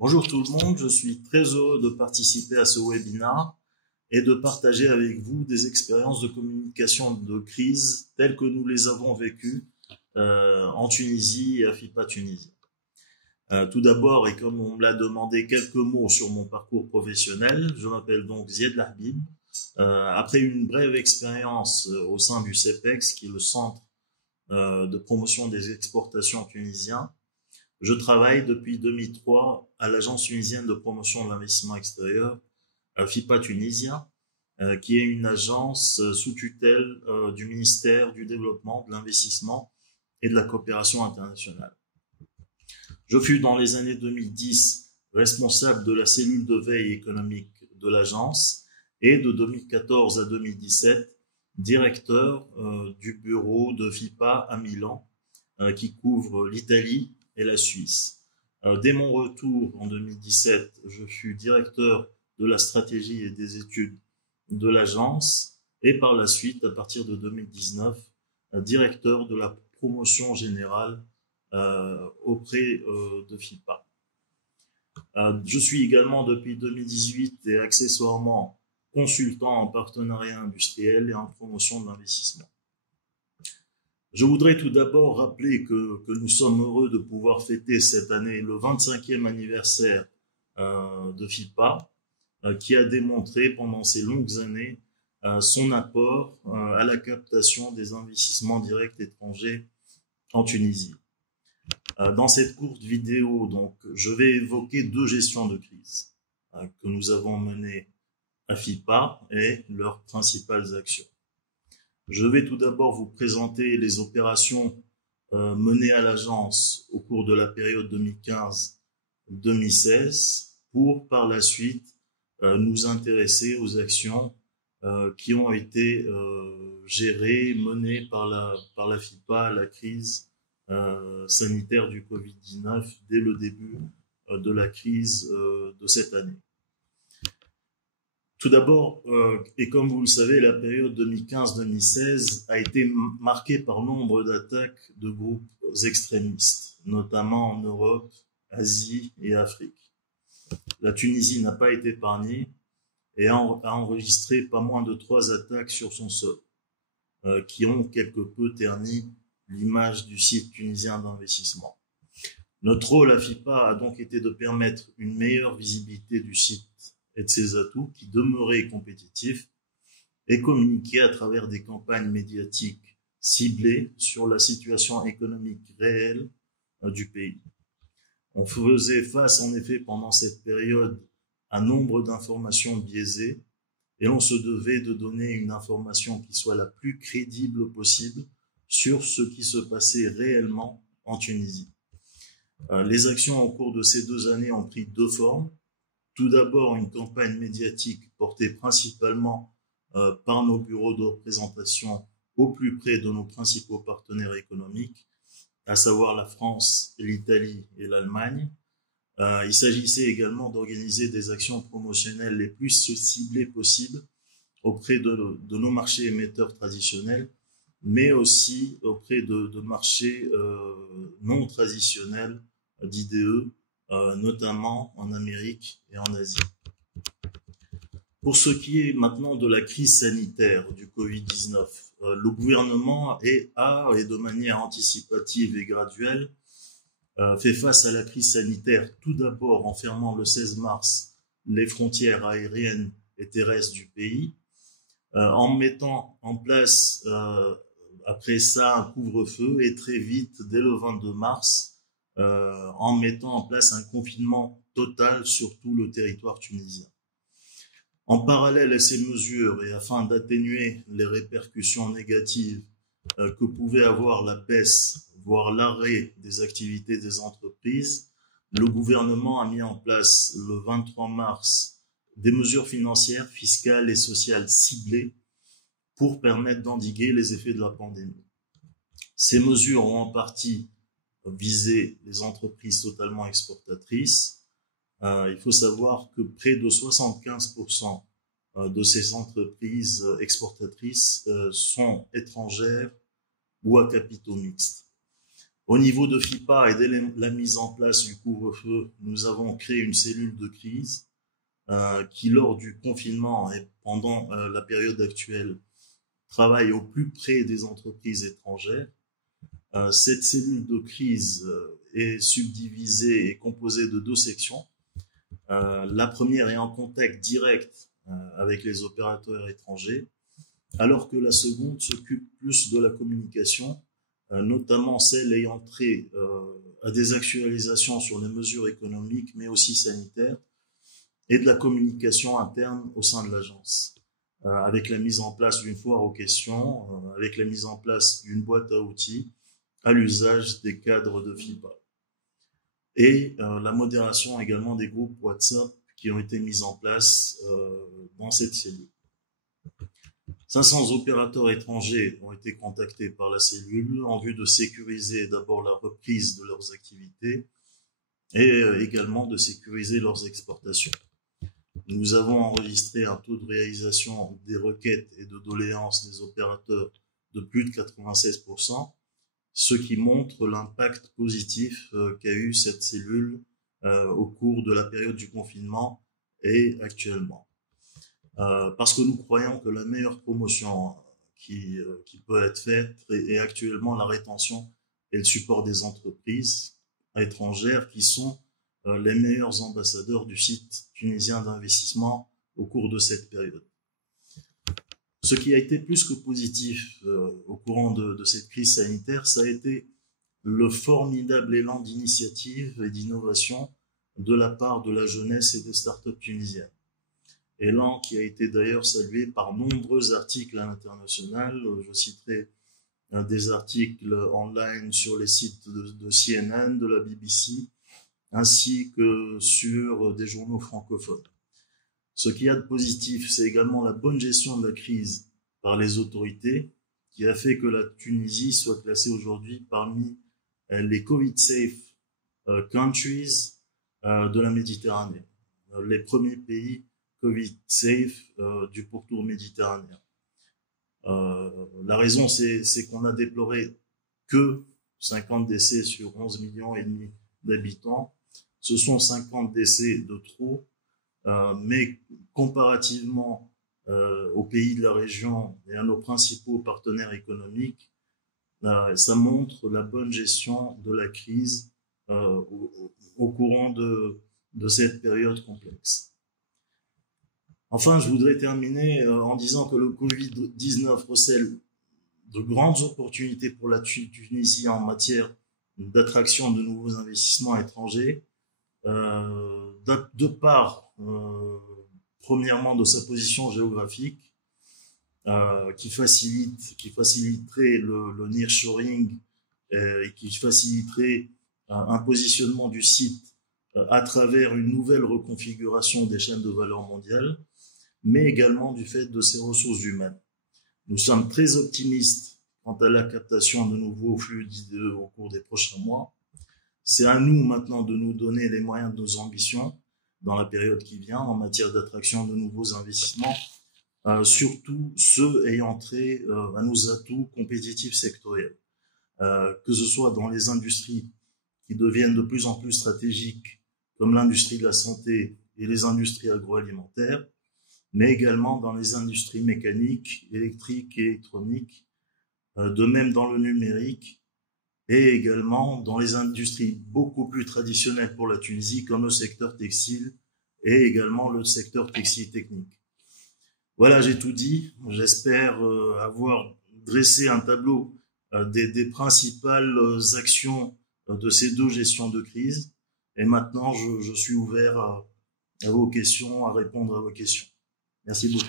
Bonjour tout le monde, je suis très heureux de participer à ce webinaire et de partager avec vous des expériences de communication de crise telles que nous les avons vécues en Tunisie et à FIPA Tunisie. Tout d'abord, et comme on me l'a demandé, quelques mots sur mon parcours professionnel. Je m'appelle donc Zied Lahbib. Après une brève expérience au sein du CEPEX, qui est le Centre de promotion des exportations tunisiens, je travaille depuis 2003 à l'Agence tunisienne de promotion de l'investissement extérieur, FIPA Tunisia, qui est une agence sous tutelle du ministère du Développement, de l'Investissement et de la Coopération internationale. Je fus dans les années 2010 responsable de la cellule de veille économique de l'agence et de 2014 à 2017 directeur du bureau de FIPA à Milan qui couvre l'Italie et la Suisse. Dès mon retour en 2017, je fus directeur de la stratégie et des études de l'agence et par la suite, à partir de 2019, directeur de la promotion générale auprès de FIPA. Je suis également depuis 2018 et accessoirement consultant en partenariat industriel et en promotion de l'investissement. Je voudrais tout d'abord rappeler que nous sommes heureux de pouvoir fêter cette année le 25e anniversaire de FIPA, qui a démontré pendant ces longues années son apport à la captation des investissements directs étrangers en Tunisie. Dans cette courte vidéo, donc, je vais évoquer deux gestions de crise que nous avons menées à FIPA et leurs principales actions. Je vais tout d'abord vous présenter les opérations menées à l'agence au cours de la période 2015-2016 pour par la suite nous intéresser aux actions qui ont été gérées, menées par la FIPA à la crise sanitaire du Covid-19 dès le début de la crise de cette année. Tout d'abord, et comme vous le savez, la période 2015-2016 a été marquée par nombre d'attaques de groupes extrémistes, notamment en Europe, Asie et Afrique. La Tunisie n'a pas été épargnée et a enregistré pas moins de 3 attaques sur son sol, qui ont quelque peu terni l'image du site tunisien d'investissement. Notre rôle à FIPA a donc été de permettre une meilleure visibilité du site et de ses atouts qui demeuraient compétitifs et communiquer à travers des campagnes médiatiques ciblées sur la situation économique réelle du pays. On faisait face en effet pendant cette période à nombre d'informations biaisées et on se devait de donner une information qui soit la plus crédible possible sur ce qui se passait réellement en Tunisie. Les actions au cours de ces 2 années ont pris 2 formes. Tout d'abord, une campagne médiatique portée principalement par nos bureaux de représentation au plus près de nos principaux partenaires économiques, à savoir la France, l'Italie et l'Allemagne. Il s'agissait également d'organiser des actions promotionnelles les plus ciblées possibles auprès de nos marchés émetteurs traditionnels, mais aussi auprès de marchés non traditionnels d'IDE, notamment en Amérique et en Asie. Pour ce qui est maintenant de la crise sanitaire du Covid-19, le gouvernement a, et de manière anticipative et graduelle, fait face à la crise sanitaire tout d'abord en fermant le 16 mars les frontières aériennes et terrestres du pays, en mettant en place après ça un couvre-feu et très vite, dès le 22 mars, en mettant en place un confinement total sur tout le territoire tunisien. En parallèle à ces mesures et afin d'atténuer les répercussions négatives que pouvait avoir la baisse, voire l'arrêt des activités des entreprises, le gouvernement a mis en place le 23 mars des mesures financières, fiscales et sociales ciblées pour permettre d'endiguer les effets de la pandémie. Ces mesures ont en partie visé les entreprises totalement exportatrices. Il faut savoir que près de 75% de ces entreprises exportatrices sont étrangères ou à capitaux mixtes. Au niveau de FIPA et dès la mise en place du couvre-feu, nous avons créé une cellule de crise qui, lors du confinement et pendant la période actuelle, travaille au plus près des entreprises étrangères. Cette cellule de crise est subdivisée et composée de 2 sections. La première est en contact direct avec les opérateurs étrangers, alors que la seconde s'occupe plus de la communication, notamment celle ayant trait à des actualisations sur les mesures économiques, mais aussi sanitaires, et de la communication interne au sein de l'agence, avec la mise en place d'une foire aux questions, avec la mise en place d'une boîte à outils à l'usage des cadres de FIPA, et la modération également des groupes WhatsApp qui ont été mis en place dans cette cellule. 500 opérateurs étrangers ont été contactés par la cellule en vue de sécuriser d'abord la reprise de leurs activités et également de sécuriser leurs exportations. Nous avons enregistré un taux de réalisation des requêtes et de doléances des opérateurs de plus de 96%, ce qui montre l'impact positif qu'a eu cette cellule au cours de la période du confinement et actuellement. Parce que nous croyons que la meilleure promotion qui peut être faite est actuellement la rétention et le support des entreprises étrangères qui sont les meilleurs ambassadeurs du site tunisien d'investissement au cours de cette période. Ce qui a été plus que positif au courant de cette crise sanitaire, ça a été le formidable élan d'initiative et d'innovation de la part de la jeunesse et des startups tunisiennes. Élan qui a été d'ailleurs salué par nombreux articles à l'international. Je citerai des articles online sur les sites de CNN, de la BBC, ainsi que sur des journaux francophones. Ce qu'il y a de positif, c'est également la bonne gestion de la crise par les autorités, qui a fait que la Tunisie soit classée aujourd'hui parmi les Covid-safe countries de la Méditerranée, les premiers pays Covid-safe du pourtour méditerranéen. La raison, c'est qu'on a déploré que 50 décès sur 11 millions et demi d'habitants. Ce sont 50 décès de trop, mais comparativement aux pays de la région et à nos principaux partenaires économiques, ça montre la bonne gestion de la crise au courant de cette période complexe. Enfin, je voudrais terminer en disant que le Covid-19 recèle de grandes opportunités pour la Tunisie en matière d'attraction de nouveaux investissements étrangers, de part, premièrement, de sa position géographique, qui faciliterait le nearshoring et qui faciliterait un positionnement du site à travers une nouvelle reconfiguration des chaînes de valeur mondiales, mais également du fait de ses ressources humaines. Nous sommes très optimistes quant à la captation de nouveaux flux d'idées au cours des prochains mois. C'est à nous maintenant de nous donner les moyens de nos ambitions dans la période qui vient en matière d'attraction de nouveaux investissements, surtout ceux ayant trait à nos atouts compétitifs sectoriels, que ce soit dans les industries qui deviennent de plus en plus stratégiques, comme l'industrie de la santé et les industries agroalimentaires, mais également dans les industries mécaniques, électriques et électroniques, de même dans le numérique, et également dans les industries beaucoup plus traditionnelles pour la Tunisie, comme le secteur textile et également le secteur textile technique. Voilà, j'ai tout dit. J'espère avoir dressé un tableau des principales actions de ces 2 gestions de crise. Et maintenant, je suis ouvert à vos questions, à répondre à vos questions. Merci beaucoup.